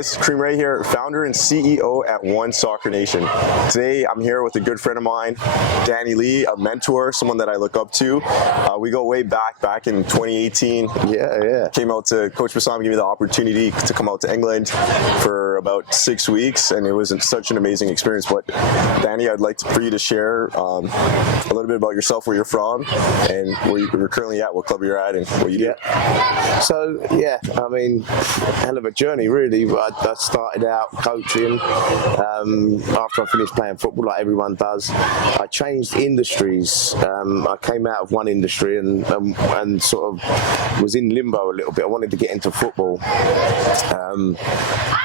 guys? Kareem Rae here, founder and CEO at One Soccer Nation. Today I'm here with a good friend of mine, Danny Lee, a mentor, someone that I look up to. We go way back in 2018. Came out to Coach Bassam, gave me the opportunity to come out to England for about 6 weeks, and it was such an amazing experience. But Danny, I'd like for you to share a little bit about yourself, where you're from, and where you're currently at, what club you're at, and what you do. So, I mean, hell of a journey, really. I started out coaching after I finished playing football, like everyone does. I changed industries. I came out of one industry and sort of was in limbo a little bit. I wanted to get into football.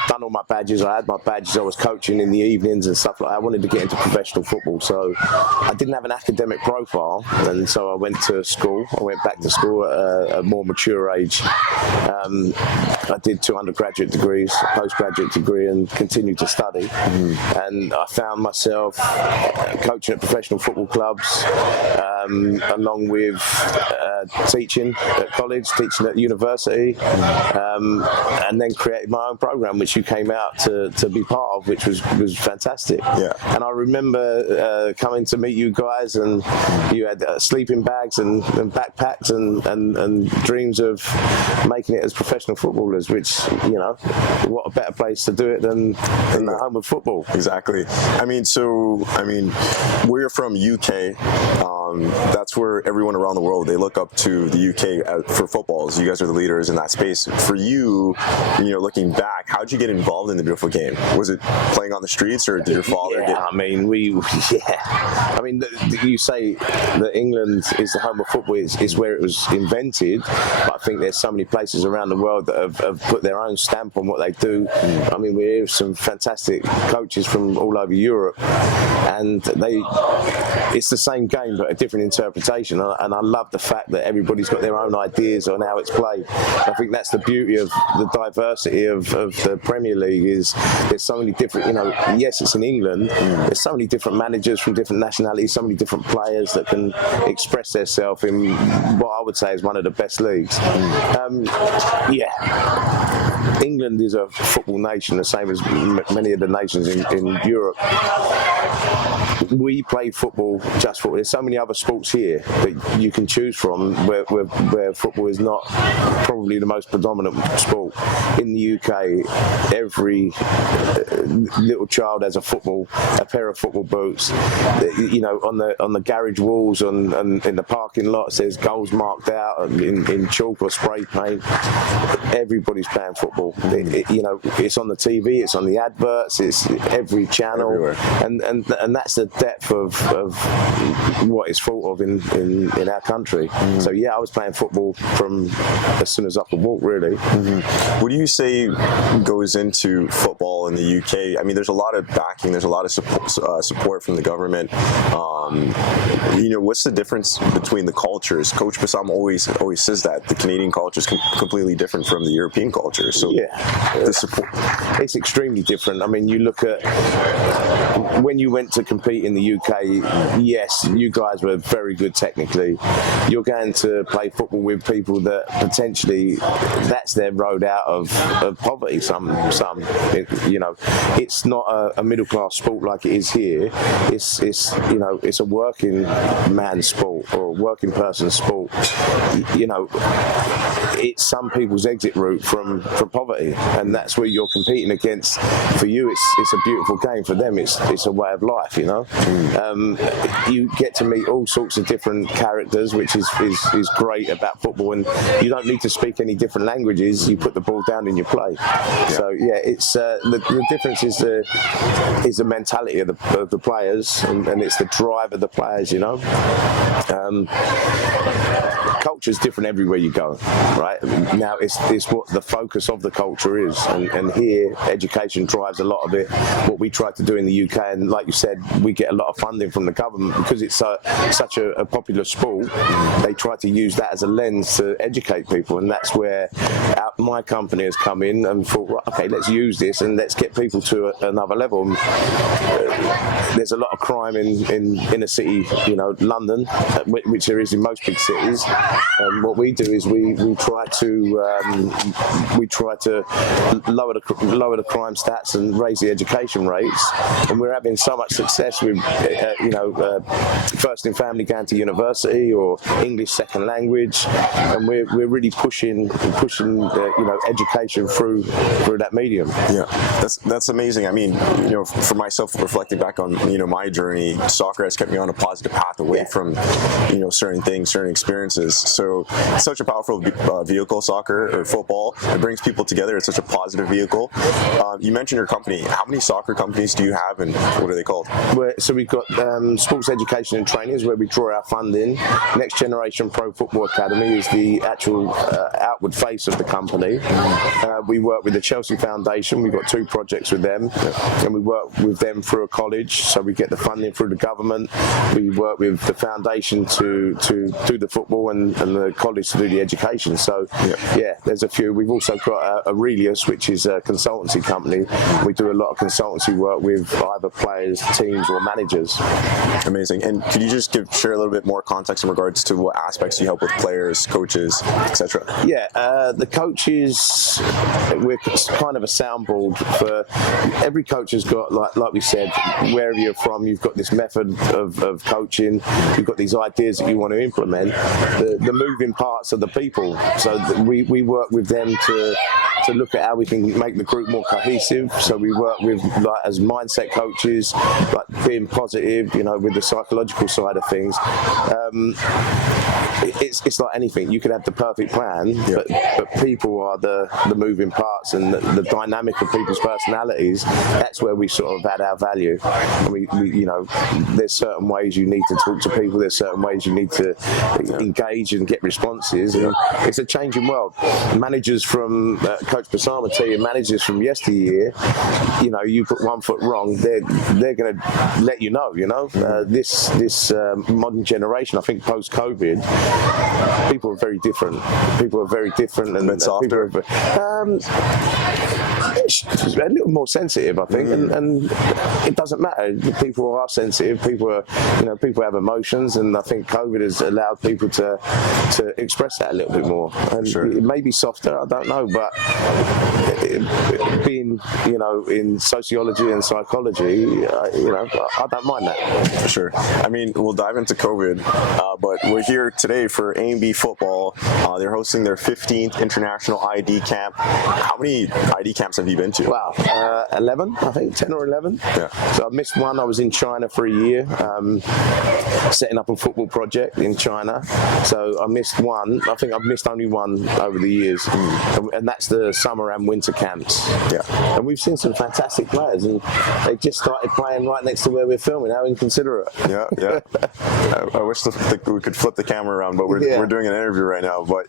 Done all my badges. I had my badges. I was coaching in the evenings and stuff like that. I wanted to get into professional football, so I didn't have an academic profile, and so I went to school. I went back to school at a more mature age. I did 2 undergraduate degrees, a postgraduate degree, and continued to study. And I found myself coaching at professional football clubs, along with teaching at college, teaching at university, and then created my own program, which you came out to be part of, which was fantastic. And I remember coming to meet you guys, and you had sleeping bags and backpacks and dreams of making it as professional footballers, which, you know, what a better place to do it than the home of football. Exactly. I mean, where you're from, UK, that's where everyone around the world, they look up to the UK for football. You guys are the leaders in that space. For you, looking back, how'd you get involved in the beautiful game? Was it playing on the streets, or did your father get... I mean, I mean, you say that England is the home of football, is where it was invented, but I think there's so many places around the world that have put their own stamp on what they do. I mean, we hear some fantastic coaches from all over Europe, and it's the same game but a different interpretation, and I love the fact that everybody's got their own ideas on how it's played. I think that's the beauty of the diversity of the Premier League, is there's so many different, yes, it's in England, there's so many different managers from different nationalities, so many different players that can express themselves in what I would say is one of the best leagues. England is a football nation, the same as many of the nations in Europe. We play football, just football. There's so many other sports here that you can choose from where football is not probably the most predominant sport. In the UK, every little child has a pair of football boots. On the garage walls, and in the parking lots, there's goals marked out in chalk or spray paint. Everybody's playing football. It's on the TV, it's on the adverts, it's every channel, everywhere. And that's the depth of what is thought of in our country. So I was playing football from as soon as I could walk, really. What do you say goes into football in the UK? I mean, there's a lot of backing, there's a lot of support from the government. What's the difference between the cultures? Coach Bassam always says that the Canadian culture is completely different from the European culture. So the support, it's extremely different. I mean, you look at when you went to compete in the UK, yes, you guys were very good technically. You're going to play football with people that potentially that's their road out of poverty. It's not a middle class sport like it is here. It's a working man sport, or a working person sport. It's some people's exit route from poverty, and that's where you're competing against. For you, it's a beautiful game. For them, it's a way of life. You get to meet all sorts of different characters, which is great about football, and you don't need to speak any different languages. You put the ball down and you play. So it's the difference is the mentality of the players, and it's the drive of the players. Culture is different everywhere you go, right? Now it's what the focus of the culture is, and here education drives a lot of it. What we try to do in the UK, and like you said, we get a lot of funding from the government because it's such a popular sport. They try to use that as a lens to educate people, and that's where my company has come in and thought, right, okay, let's use this and let's let's get people to another level. There's a lot of crime in inner city, London, which there is in most big cities. And what we do is we try to lower the crime stats and raise the education rates. And we're having so much success with first in family going to university or English second language, and we're really pushing education through that medium. Yeah, that's amazing. I mean, for myself, reflecting back on my journey, soccer has kept me on a positive path away from certain things, certain experiences. So it's such a powerful vehicle, soccer or football. It brings people together. It's such a positive vehicle. You mentioned your company. How many soccer companies do you have, and what are they called? So we've got Sports Education and Training is where we draw our funding. Next Generation Pro Football Academy is the actual outward face of the company. We work with the Chelsea Foundation. We've got 2 projects with them, and we work with them through a college, so we get the funding through the government. We work with the foundation to do the football and the college to do the education. So there's a few. We've also got Aurelius, which is a consultancy company. We do a lot of consultancy work with either players, teams or managers. Amazing. And could you just share a little bit more context in regards to what aspects you help with players, coaches, etc.? Yeah, the coaches, we're kind of a soundboard for every coach. Has got, like we said, wherever you're from, you've got this method of coaching, you've got these ideas that you want to implement. The moving parts are the people, so we work with them to look at how we can make the group more cohesive. So we work with, as mindset coaches, being positive, with the psychological side of things. It's like anything. You can have the perfect plan, but people are the moving parts, and the dynamic of people's personalities. That's where we sort of add our value. And we there's certain ways you need to talk to people. There's certain ways you need to engage and get responses. And it's a changing world. Managers from Coach Basama and managers from yesteryear, you put one foot wrong, they're going to let you know. This modern generation, I think post-COVID, people are very different. And softer. People are a little more sensitive, I think, and it doesn't matter. People are sensitive. People have emotions, and I think COVID has allowed people to express that a little bit more. And it may be softer, I don't know, but being in sociology and psychology, I don't mind that. For sure. I mean, we'll dive into COVID, but we're here today for ANB Futbol. They're hosting their 15th International ID Camp. How many ID camps have you been to? Wow, 11, I think, 10 or 11. Yeah. So I missed one. I was in China for a year, setting up a football project in China. So I missed one. I think I've missed only one over the years, and that's the summer and winter camps. Yeah. And we've seen some fantastic players, and they just started playing right next to where we're filming. How inconsiderate. Yeah. I wish we could flip the camera around, but we're doing an interview right now. But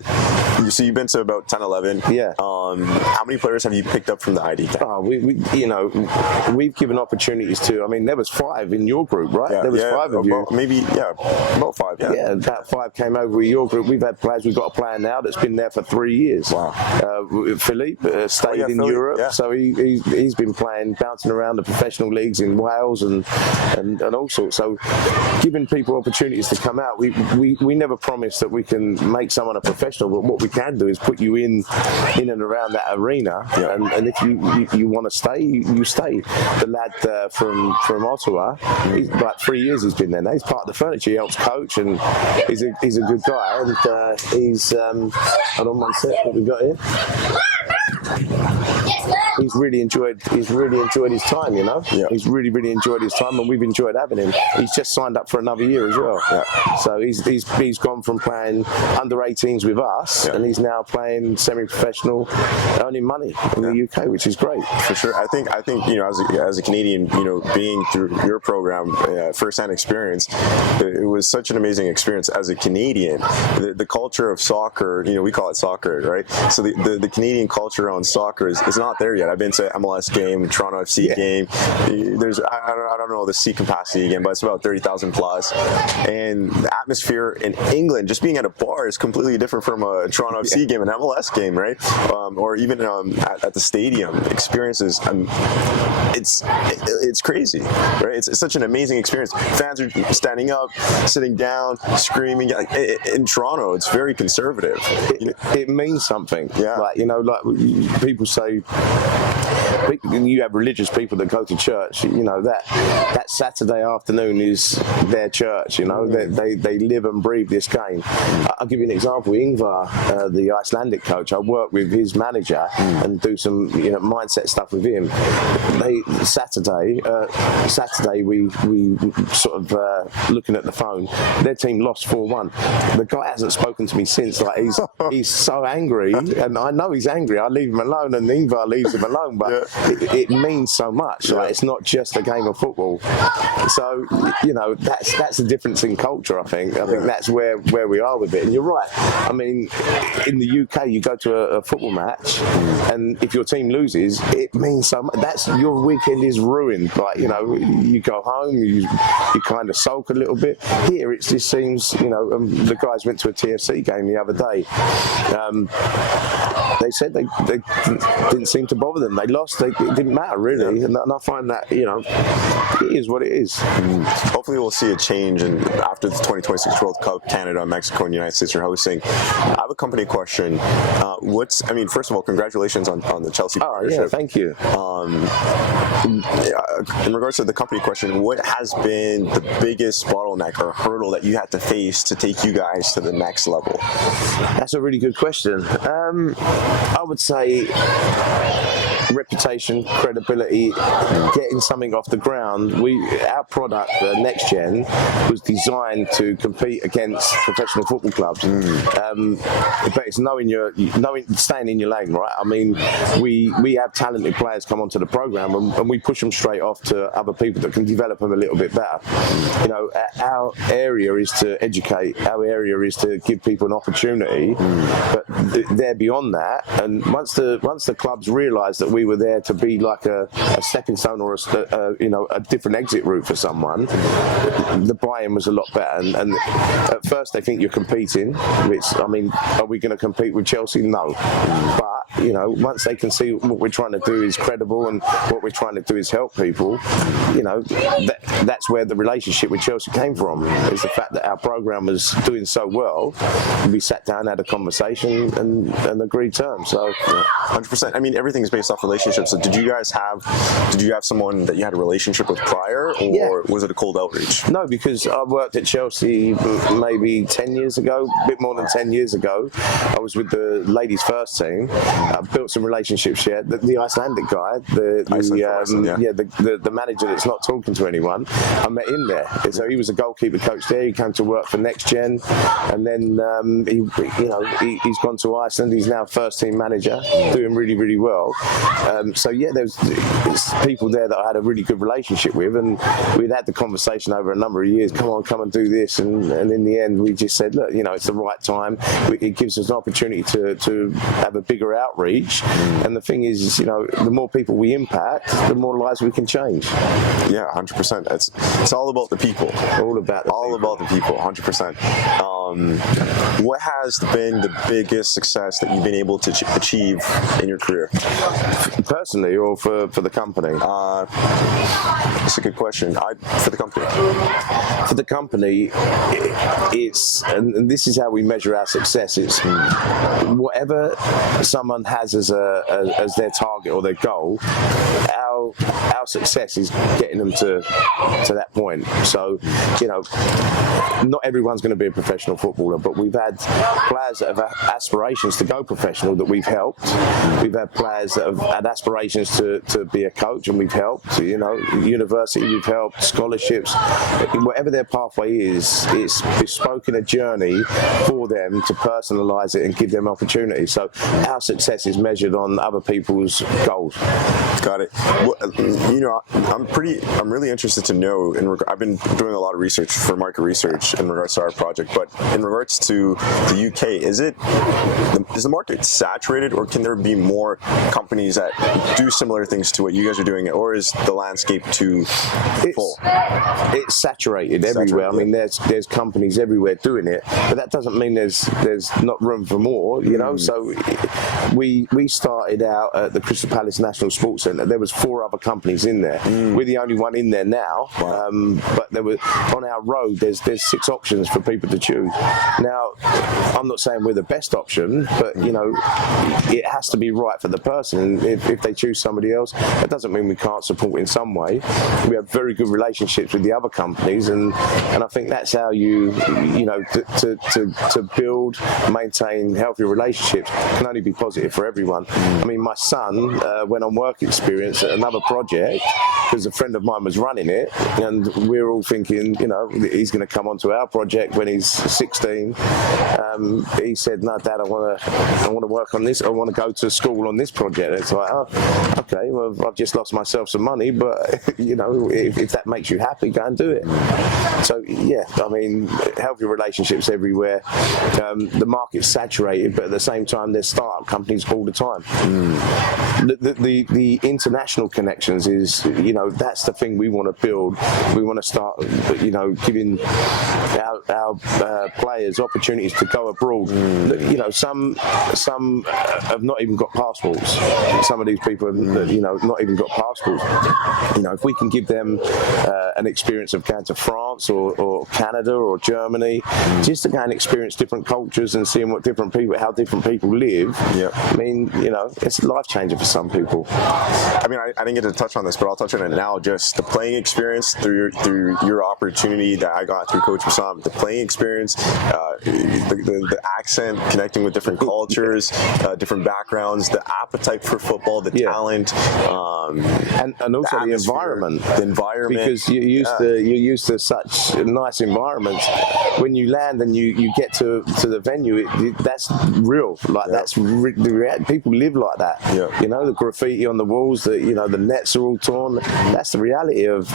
you've been to about 10, 11. Yeah. How many players have you picked up from the ID camp? We've given opportunities to. I mean, there was 5 in your group, right? Yeah, there was 5 of you. About 5. Yeah. Yeah, about 5 came over with your group. We've had players. We've got a player now that's been there for 3 years. Wow. Philippe stayed in Philippe, Europe, so he's been playing, bouncing around the professional leagues in Wales and all sorts. So giving people opportunities to come out. We never promise that we can make someone a professional, but what we can do is put you in and around that arena. Yeah. And if you want to stay, you stay. The lad from Ottawa, he's like 3 years he's been there now. He's part of the furniture. He helps coach, and he's a good guy. And he's hold on one sec. What we got here? He's really enjoyed his time, Yeah. He's really enjoyed his time, and we've enjoyed having him. He's just signed up for another year as well. Yeah. So he's gone from playing under 18s with us, and he's now playing semi-professional, earning money in the UK, which is great. For sure. I think as a Canadian, being through your program, first-hand experience, it was such an amazing experience as a Canadian. The culture of soccer, we call it soccer, right? So the Canadian culture around soccer is it's not there yet. I've been to MLS game, Toronto FC game. There's I don't know the seat capacity again, but it's about 30,000 plus. And the atmosphere in England, just being at a bar, is completely different from a Toronto FC game, an MLS game, right? Or even at the stadium experiences. It's crazy, right? It's such an amazing experience. Fans are standing up, sitting down, screaming. In Toronto, it's very conservative. It means something. Yeah. Like, like people say, you have religious people that go to church. That Saturday afternoon is their church. They live and breathe this game. I'll give you an example. Ingvar, the Icelandic coach, I work with his manager and do some mindset stuff with him. Saturday we sort of looking at the phone. Their team lost 4-1. The guy hasn't spoken to me since. Like he's so angry, and I know he's angry. I leave him alone, and Ingvar leaves him alone. But it means so much. Like, it's not just a game of football. So that's the difference in culture. I think that's where we are with it. And you're right. I mean, in the UK, you go to a football match, and if your team loses, it means so much. That's your weekend is ruined. Like, you go home, you kind of sulk a little bit. Here, it just seems, the guys went to a TFC game the other day. They said they didn't seem to bother them. They lost. It didn't matter, really. And I find that, it is what it is. Hopefully we'll see a change after the 2026 World Cup. Canada, Mexico, and United States are hosting. I have a company question. First of all, congratulations on the Chelsea partnership. Yeah, thank you. In regards to the company question, what has been the biggest bottleneck or hurdle that you had to face to take you guys to the next level? That's a really good question. I would say reputation, credibility, getting something off the ground. Our product, Next Gen, was designed to compete against professional football clubs. But it's staying in your lane, right? I mean, we have talented players come onto the program, and we push them straight off to other people that can develop them a little bit better. Our area is to educate. Our area is to give people an opportunity. But they're beyond that. And once the clubs realise that we were there to be like a stepping stone or a different exit route for someone, the buy-in was a lot better. And at first they think you're competing, which, I mean, are we going to compete with Chelsea? No. But once they can see what we're trying to do is credible and what we're trying to do is help people, that's where the relationship with Chelsea came from, is the fact that our program was doing so well. We sat down, had a conversation, and agreed terms. So 100%. I mean, everything is based off relationships. So did you have someone that you had a relationship with prior, or was it a cold outreach? No, because I worked at Chelsea maybe 10 years ago, a bit more than 10 years ago. I was with the ladies' first team. I built some relationships here. The Icelandic guy, the manager that's not talking to anyone, I met him there. So he was a goalkeeper coach there. He came to work for Next Gen, and then he's gone to Iceland. He's now first team manager, doing really, really well. There's people there that I had a really good relationship with, and we'd had the conversation over a number of years. Come and do this, and in the end, we just said, look, it's the right time. It gives us an opportunity to have a bigger outreach, and the thing is, the more people we impact, the more lives we can change. Yeah, 100%. It's all about the people. All about the people, 100%. What has been the biggest success that you've been able to achieve in your career? Personally, or for the company? That's a good question. For the company. For the company, it's, and this is how we measure our success. It's whatever someone has as their target or their goal. Our success is getting them to that point. So, not everyone's going to be a professional footballer, but we've had players that have aspirations to go professional that we've helped. We've had players that have had aspirations to be a coach, and we've helped. University, we've helped, scholarships, whatever their pathway is, it's bespoke in a journey for them to personalise it and give them opportunity. So our success is measured on other people's goals. Got it. I'm really interested to know. I've been doing a lot of research for market research in regards to our project, but in regards to the UK, is the market saturated, or can there be more companies that do similar things to what you guys are doing, or is the landscape too full? It's saturated everywhere. I mean, there's companies everywhere doing it, but that doesn't mean there's not room for more. You know, so we started out at the Crystal Palace National Sports Centre. There was 4 other companies in there. We're the only one in there now. Wow. But there was, on our road, there's 6 options for people to choose. Now, I'm not saying we're the best option, but you know, it has to be right for the person. If they choose somebody else, that doesn't mean we can't support in some way. We have very good relationships with the other companies, and I think that's how you know, to build, maintain healthy relationships can only be positive for everyone. I mean, my son went on work experience at another project because a friend of mine was running it, and we're all thinking, you know, he's going to come onto our project when he's 16. He said, "No, Dad, I want to work on this. I want to go to school on this project." And it's like, oh, okay, well, I've just lost myself some money, but you know, if that makes you happy, go and do it. So yeah, I mean, healthy relationships everywhere. The market's saturated, but at the same time, there's startup companies all the time. The international connections is, you know, that's the thing we want to build. We want to start, you know, giving our players opportunities to go abroad. You know, some have not even got passports. Some of these people have, you know, not even got passports. You know, if we can give them an experience of going to France or Canada or Germany, just to go and experience different cultures and seeing how different people live. Yeah. I mean, you know, it's life changing for some people. I mean, I didn't get to touch on this, but I'll touch on it now. Just the playing experience through your opportunity that I got through Coach Bassam, the playing experience, the accent, connecting with different cultures, different backgrounds, the appetite for football, the talent, and also the environment. The environment, because you're used to such nice environments. When you land and you get to the venue, that's real. Like that's the reality. People live like that. Yeah. You know, the graffiti on the walls, you know, the nets are all torn. That's the reality of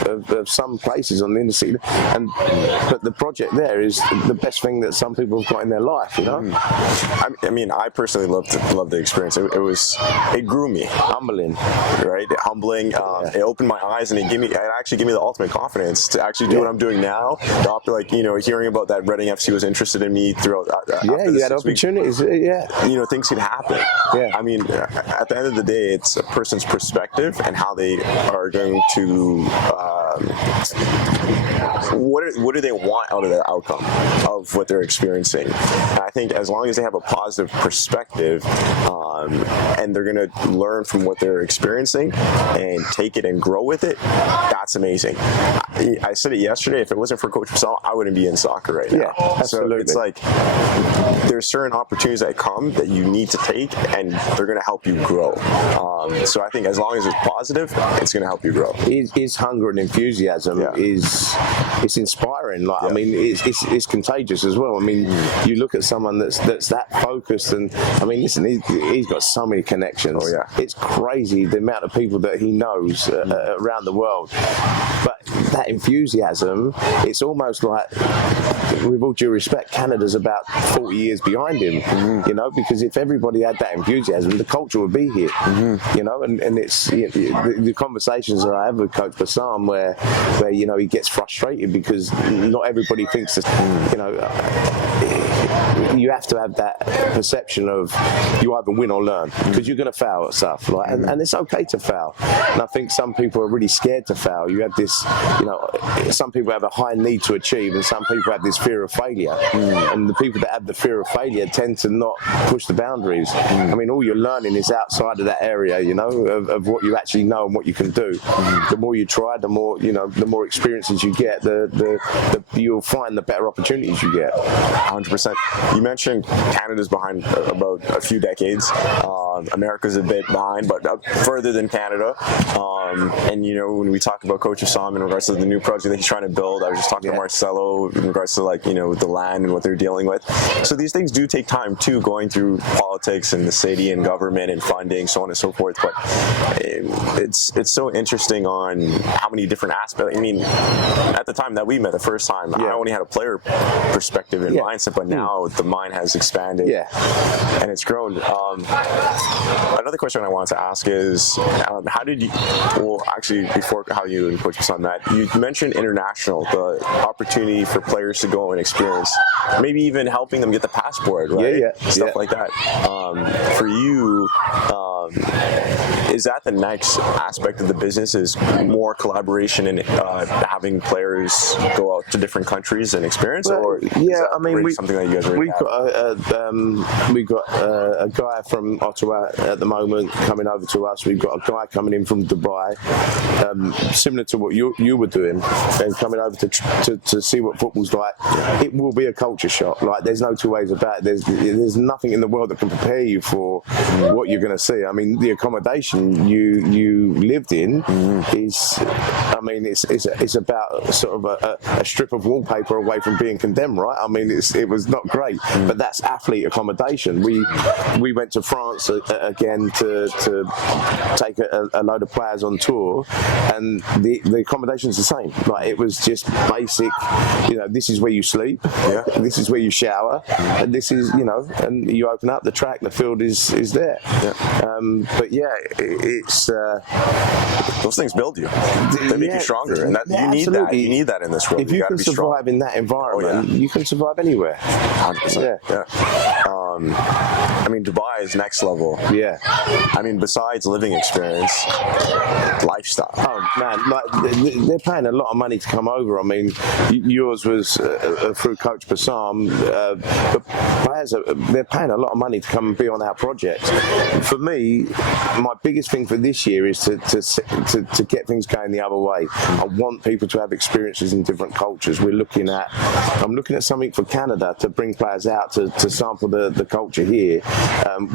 some places on the inner city. But the project there is the best thing that some people have got in their life. You know. I mean, I personally loved the experience. It grew me. Humbling, right? Humbling. It opened my eyes, and it actually gave me the ultimate confidence to actually do what I'm doing now. After, like, you know, hearing about that Reading FC was interested in me throughout. You had opportunities. You know, things could happen. Yeah. I mean, at the end of the day, it's a person's perspective and how they are going to. What do they want out of the outcome of what they're experiencing? And I think as long as they have a positive perspective, and they're going to learn from what they're experiencing and take it and grow with it, that's amazing. I said it yesterday. If it wasn't for Coach Bassam, I wouldn't be in soccer right now. Yeah, absolutely. So it's like there's certain opportunities that come that you need to take, and they're going to help you grow. So I think as long as it's positive, it's going to help you grow. His hunger and enthusiasm it's inspiring. Like, I mean, it's contagious as well. I mean, you look at someone that's that focused, and I mean, listen, he's got so many connections. Oh yeah, it's crazy the amount of people that he knows around the world. But that enthusiasm, it's almost like, with all due respect, Canada's about 40 years behind him. You know, because if everybody had that enthusiasm, the culture would be here. You know, and it's the conversations that I have with Coach Bassam where you know, he gets frustrated because not everybody thinks that, you know, you have to have that perception of you either win or learn, because you're going to fail at stuff, like, and it's okay to fail. And I think some people are really scared to fail. You have this, you know, some people have a high need to achieve, and some people have this fear of failure. And the people that have the fear of failure tend to not push the boundaries. I mean, all you're learning is outside of that area, you know, of what you actually know and what you can do. The more you try, the more, you know, the more experiences you get, you'll find the better opportunities you get. 100%. You mentioned Canada's behind about a few decades. America's a bit behind, but further than Canada. And when we talk about Coach Bassam in regards to the new project that he's trying to build, I was just talking to Marcelo in regards to the land and what they're dealing with. So these things do take time too, going through politics and the city and government and funding, so on and so forth. But it's so interesting on how many different aspects. I mean, at the time that we met the first time, I only had a player perspective and mindset, but now the mind has expanded and it's grown. Another question I wanted to ask is, how did you? Well, actually, before how you and Coach Bassam met, you mentioned international, the opportunity for players to go and experience, maybe even helping them get the passport, right? Stuff like that. For you, is that the next aspect of the business? Is more collaboration and having players go out to different countries and experience? Or I mean, something that you guys we've got a guy from Ottawa at the moment coming over to us. We've got a guy coming in from Dubai, similar to what you were doing, and coming over to see what football's like. It will be a culture shock. Like, there's no two ways about it. There's nothing in the world that can prepare you for what you're going to see. I mean, the accommodation you lived in is, I mean, it's about sort of a strip of wallpaper away from being condemned, right? I mean, it was not great, but that's athlete accommodation. We went to France again to take a load of players on tour, and the accommodation's the same. Like, it was just basic. This is where you sleep. This is where you shower, and this is and you open up the track. The field is there. But it's those things build you. They make you stronger, and you need absolutely. that. You need that in this world. If you can survive in that environment, you can survive anywhere. 100%. I mean, Dubai is next level. I mean, besides living experience, lifestyle. Oh man, like they're paying a lot of money to come over. I mean, yours was through Coach Bassam, but players they're paying a lot of money to come and be on our project. For me, my biggest thing for this year is to get things going the other way. I want people to have experiences in different cultures. I'm looking at something for Canada to bring players out to sample the culture here.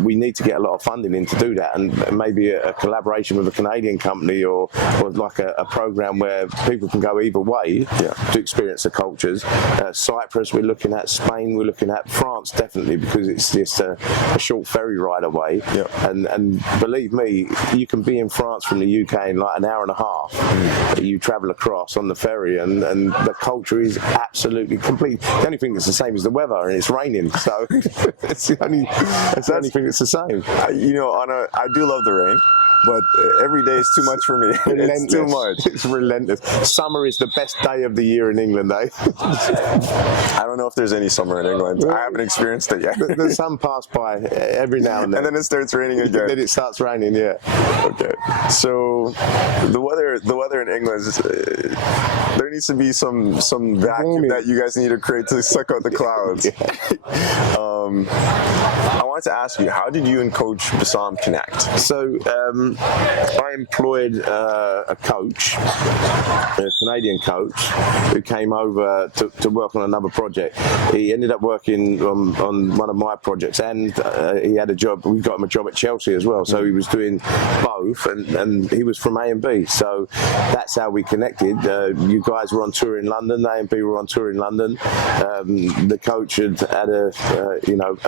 We need to get a lot of funding in to do that, and maybe a collaboration with a Canadian company or like a program where people can go either way to experience the cultures. Cyprus, we're looking at. Spain, we're looking at. France, definitely, because it's just a short ferry ride away. And believe me, you can be in France from the UK in like an hour and a half. You travel across on the ferry, and the culture is absolutely complete. The only thing that's the same is the weather, and it's raining. So it's the only thing that's the same. I do love the rain, but every day is too much for me. It's too much. It's relentless. Summer is the best day of the year in England, eh? I don't know if there's any summer in England. I haven't experienced it yet. The sun passed by every now and then. And then it starts raining again. Then it starts raining, Okay. So the weather in England, there needs to be some vacuum that you guys need to create to suck out the clouds. I wanted to ask you, how did you and Coach Bassam connect? So I employed a coach, a Canadian coach, who came over to work on another project. He ended up working on one of my projects, and he had a job. We got him a job at Chelsea as well, so he was doing both, and he was from ANB. So that's how we connected. You guys were on tour in London. ANB were on tour in London. The coach had a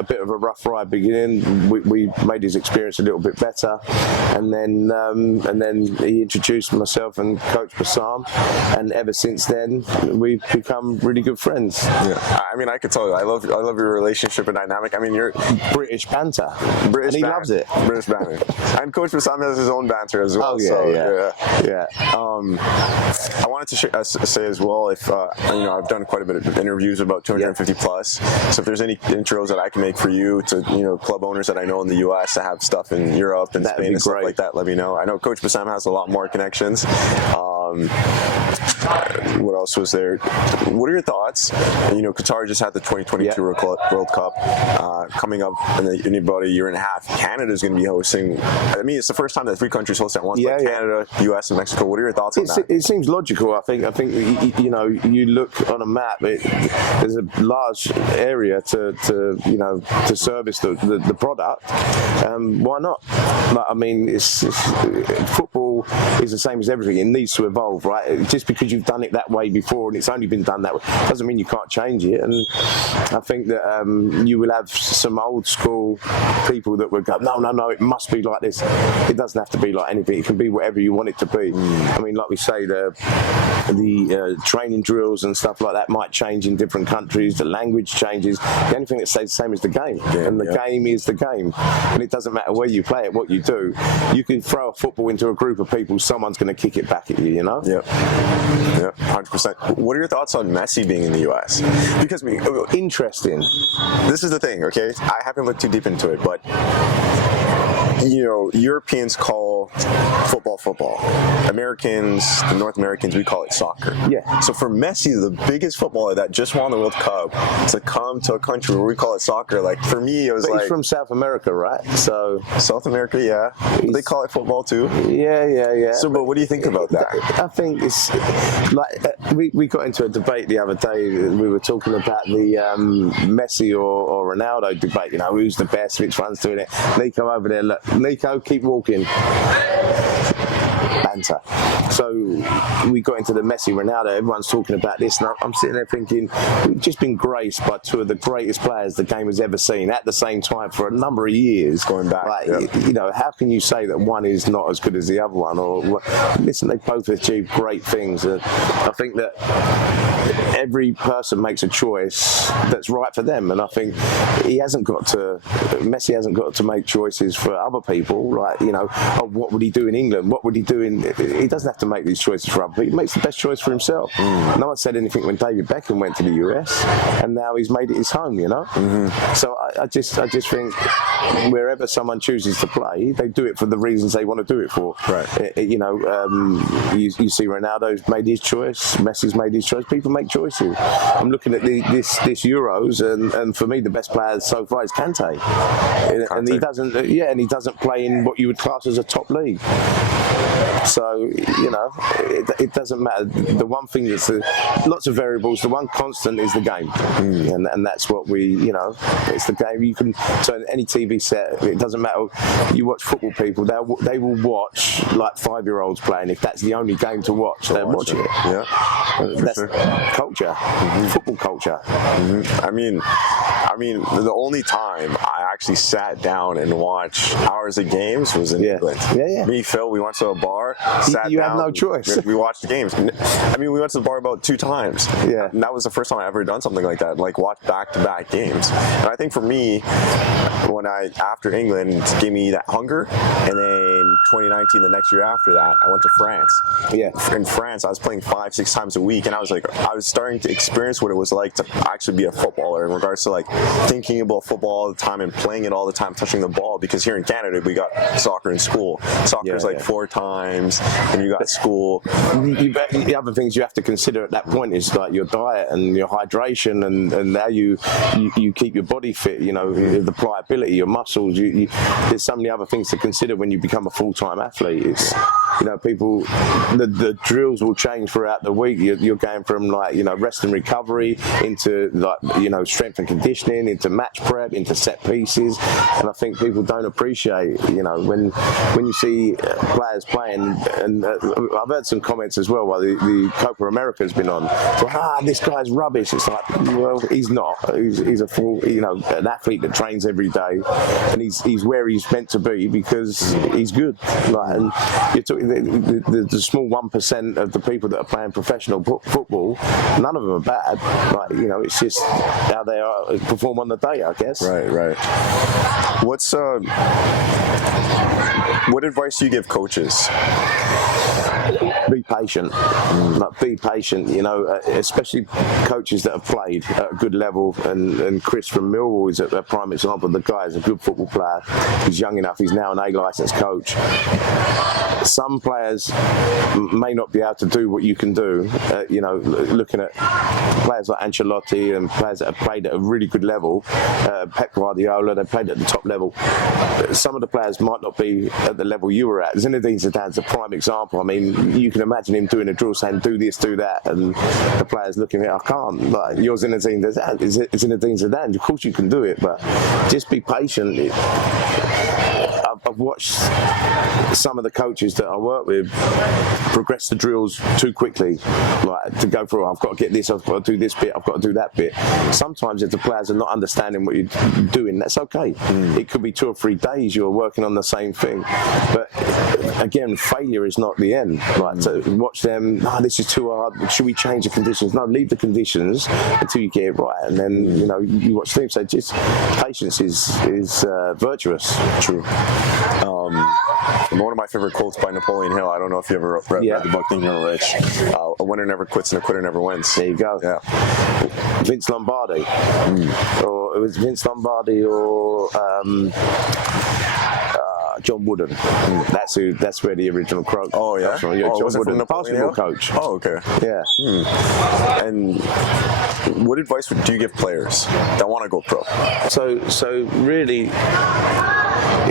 bit of a rough ride beginning. We made his experience a little bit better, and then he introduced myself and Coach Bassam, and ever since then we've become really good friends. I mean, I could tell you, I love your relationship and dynamic. I mean, you're British banter, and he loves it. British banter, and Coach Bassam has his own banter as well. I wanted to say as well, if I've done quite a bit of interviews, about 250 plus. So if there's any intros that I can make for you to club owners that I know in the U.S. that have stuff in Europe and Spain and stuff like that, let me know. I know Coach Bassam has a lot more connections. what else was there? What are your thoughts? You know, Qatar just had the 2022 World Cup coming up in about a year and a half. Canada's going to be hosting. I mean, it's the first time that 3 countries host at once. But Canada, U.S., and Mexico. What are your thoughts on that? It seems logical. I think you know, you look on a map. There's a large area to service the product. Why not? Like, I mean, football is the same as everything. It needs to evolve, right? Just because you've done it that way before and it's only been done that way doesn't mean you can't change it. And I think that you will have some old school people that would go, no, it must be like this. It doesn't have to be like anything. It can be whatever you want it to be. I mean, like we say, the training drills and stuff like that might change in different countries. The language changes. The only thing that stays the same is the game, and the game is the game. And it doesn't matter where you play it, what you do. You can throw a football into a group of people, someone's going to kick it back at you, you know? Yeah, 100%. What are your thoughts on Messi being in the U.S.? Because interesting. This is the thing, okay? I haven't looked too deep into it, but you know, Europeans call football. Americans, the North Americans, we call it soccer. Yeah. So for Messi, the biggest footballer that just won the World Cup, to come to a country where we call it soccer, like for me, it was He's from South America, right? So South America, yeah. They call it football too. Yeah. So, but what do you think about that? I think it's like we got into a debate the other day. We were talking about the Messi or Ronaldo debate. You know, who's the best, which one's doing it. Nico over there, look. Nico, keep walking. Banter. So we got into the Messi, Ronaldo. Everyone's talking about this, and I'm sitting there thinking, we've just been graced by 2 of the greatest players the game has ever seen at the same time for a number of years. Going back, like, you know, how can you say that one is not as good as the other one? Or listen, they both achieved great things. I think that every person makes a choice that's right for them, and I think Messi hasn't got to make choices for other people. Like, you know, what would he do in England? What would he do in? He doesn't have to make these choices for other people. He makes the best choice for himself. No one said anything when David Beckham went to the US, and now he's made it his home. You know. So I just think wherever someone chooses to play, they do it for the reasons they want to do it for. Right. You know, you see Ronaldo's made his choice, Messi's made his choice. People make choices. I'm looking at this Euros, and for me, the best player so far is Kante, and he doesn't play in what you would class as a top league. So, you know, it doesn't matter. The one thing that's lots of variables. The one constant is the game, and that's what you know, it's the game. You can turn any TV set. It doesn't matter. You watch football, people. They will watch like 5-year-olds playing. If that's the only game to watch, they'll watch it. Yeah, that's culture, football culture. I mean, the only time I actually sat down and watched hours of games was in England. Yeah. Me, Phil, we went to a bar, sat down. You have no choice. We watched the games. I mean, we went to the bar about 2 times. Yeah. And that was the first time I ever done something like that, like watch back-to-back games. And I think for me, after England gave me that hunger, and then 2019, the next year after that, I went to France. Yeah. In France, I was playing 5-6 times a week, and I was starting to experience what it was like to actually be a footballer in regards to like thinking about football all the time and playing it all the time, touching the ball. Because here in Canada, we got soccer in school. Soccer is 4 times, and you got school. The other things you have to consider at that point is like your diet and your hydration, and how you keep your body fit. You know, the pliability, your muscles. There's so many other things to consider when you become a full-time athlete. It's, you know, people, the drills will change throughout the week. You're going from like, you know, rest and recovery into like, you know, strength and conditioning, into match prep, into set pieces. And I think people don't appreciate, you know, when you see players playing, and I've heard some comments as well while the Copa America's been on. So, this guy's rubbish. It's like, well, he's not. He's a full, you know, an athlete that trains every day, and he's where he's meant to be because he's good. Like, and you're talking the small 1% of the people that are playing professional football. None of them are bad. Like, you know, it's just how they perform on the day, I guess. Right. What advice do you give coaches Be patient. Like, be patient, you know, especially coaches that have played at a good level, and Chris from Millwall is a prime example. The guy is a good football player. He's young enough. He's now an A-licensed coach. Some players may not be able to do what you can do. You know, looking at players like Ancelotti and players that have played at a really good level, Pep Guardiola, they played at the top level. Some of the players might not be at the level you were at. Zinedine Zidane's a prime example. I mean, you can imagine him doing a drill saying, do this, do that, and the players looking at it, I can't. Like, you're Zinedine Zidane. Of course you can do it, but just be patient. I've watched some of the coaches that I work with progress the drills too quickly, like to go through, I've got to get this, I've got to do this bit, I've got to do that bit. Sometimes if the players are not understanding what you're doing, that's okay. It could be 2 or 3 days you're working on the same thing, but again, failure is not the end. Like, to watch them, this is too hard, should we change the conditions? No, leave the conditions until you get it right, and then you know, you watch them. So just patience is virtuous. True. One of my favorite quotes by Napoleon Hill, I don't know if you ever read the book Think and Grow Rich. A winner never quits and a quitter never wins. There you go. Yeah. Vince Lombardi. Or it was Vince Lombardi or John Wooden. That's where the original quote. Oh yeah. John Wooden, the basketball coach. Oh, okay. Yeah. And what advice do you give players that want to go pro? So really,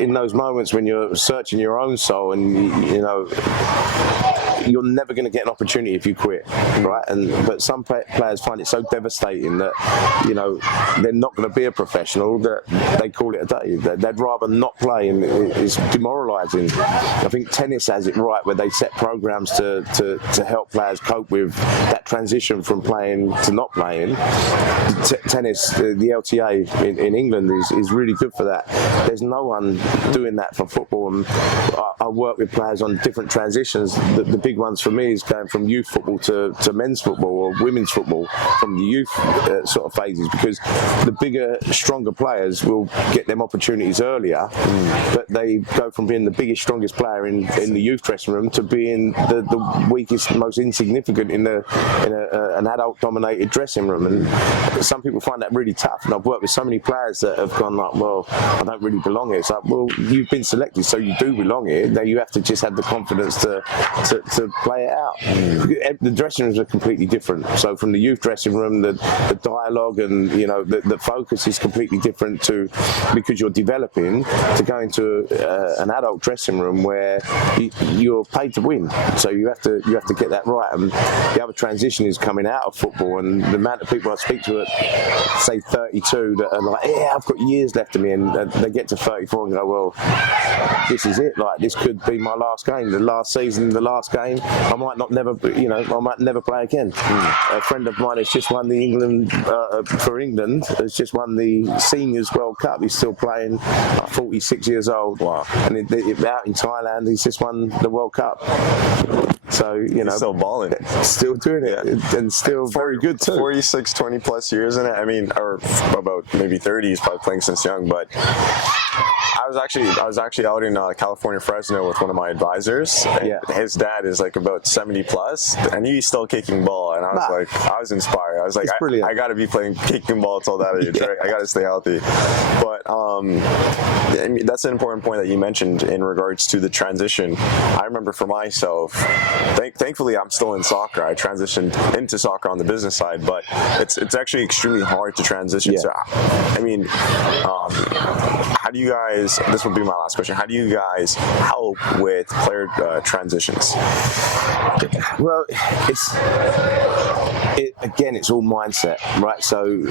in those moments when you're searching your own soul, and you know, you're never going to get an opportunity if you quit, right? But some players find it so devastating that, you know, they're not going to be a professional, that they call it a day. They'd rather not play, and it's demoralising. I think tennis has it right, where they set programs to help players cope with that transition from playing to not playing. Tennis, the LTA in England is really good for that. There's no one doing that for football, and I work with players on different transitions. The big ones for me is going from youth football to men's football or women's football from the youth sort of phases, because the bigger, stronger players will get them opportunities earlier, but they go from being the biggest, strongest player in the youth dressing room to being the weakest, most insignificant in an adult-dominated dressing room. And some people find that really tough, and I've worked with so many players that have gone like, well, I don't really belong here. It's like, well, you've been selected, so you do belong here. Now you have to just have the confidence to play it out. The dressing rooms are completely different. So from the youth dressing room, the dialogue and, you know, the focus is completely different to, because you're developing, to go into an adult dressing room where you're paid to win. So you have to get that right. And the other transition is coming out of football, and the amount of people I speak to at say 32 that are like, yeah, I've got years left of me, and they get to 34 and go, well, this is it. Like, this could be my last game, the last season, the last game. I might never play again. A friend of mine has just won the England for England. Has just won the Seniors World Cup. He's still playing, 46 years old. Wow! And out in Thailand, he's just won the World Cup. So, you know, still balling, still doing it, and still very good too. 46, 20 plus years in it. I mean, or about maybe 30. He's probably playing since young, but. I was actually out in California, Fresno with one of my advisors. And his dad is like about 70 plus, and he's still kicking ball. And I was inspired. I was like, I got to be kicking ball till that age. Right? I got to stay healthy. But I mean, that's an important point that you mentioned in regards to the transition. I remember for myself, thankfully I'm still in soccer. I transitioned into soccer on the business side, but it's actually extremely hard to transition. Yeah. So, I mean, how do you guys, this would be my last question, how do you guys help with player transitions? Well, it's all mindset, right? So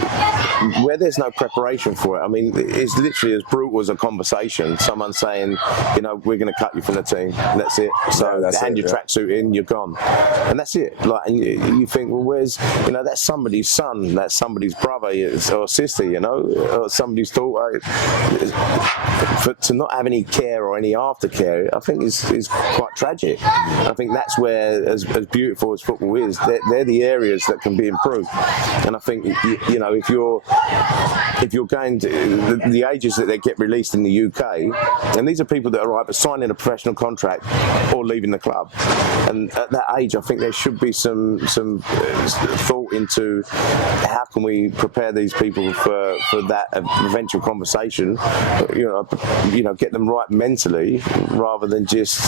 where there's no preparation for it, I mean, it's literally as brutal as a conversation. Someone saying, you know, we're going to cut you from the team. That's it. So hand your tracksuit in, you're gone, and that's it. Like, and you think, well, where's, you know, that's somebody's son, that's somebody's brother or sister, you know, or somebody's daughter. To not have any care or any aftercare, I think is quite tragic. I think that's where, as beautiful as football is, they're the areas that that can be improved. And I think you know, if you're going to the ages that they get released in the UK, and these are people that are either signing a professional contract or leaving the club, and at that age, I think there should be some thought into how can we prepare these people for that eventual conversation. You know, get them right mentally rather than just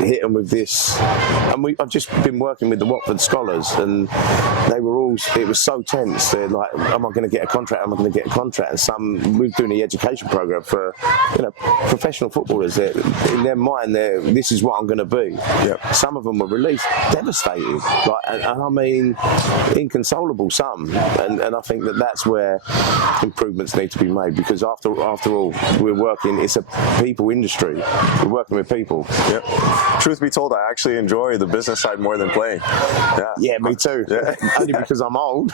hit them with this. And I've just been working with the Watford scholars, and they were all. It was so tense. They're like, "Am I going to get a contract? Am I going to get a contract?" And some we're doing the education program for professional footballers. In their mind, this is what I'm going to be. Yep. Some of them were released devastated, and I mean inconsolable. Some, and I think that's where improvements need to be made, because after all, we're working. It's a people industry. We're working with people. Yep. Truth be told, I actually enjoy the business side more than playing. Yeah, me too. Yeah. Only because I'm old.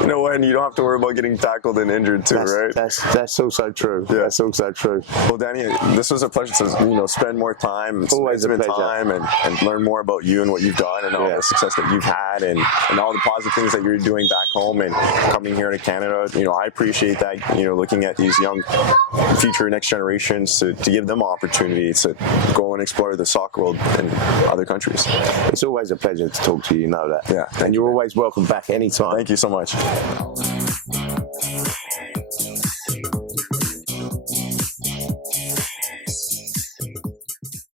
You know, and you don't have to worry about getting tackled and injured too, right? That's also true. Yeah. That's also true. Well, Danny, this was a pleasure to spend more time, Always a pleasure. time, and learn more about you and what you've done and all the success that you've had and all the positive things that you're doing back home and coming here to Canada. You know, I appreciate that. You know, looking at these young future next generations to give them opportunities to go and explore the soccer world in other countries. It's always a pleasure to talk to you. You know that. Yeah. And you're always welcome back anytime. Thank you so much.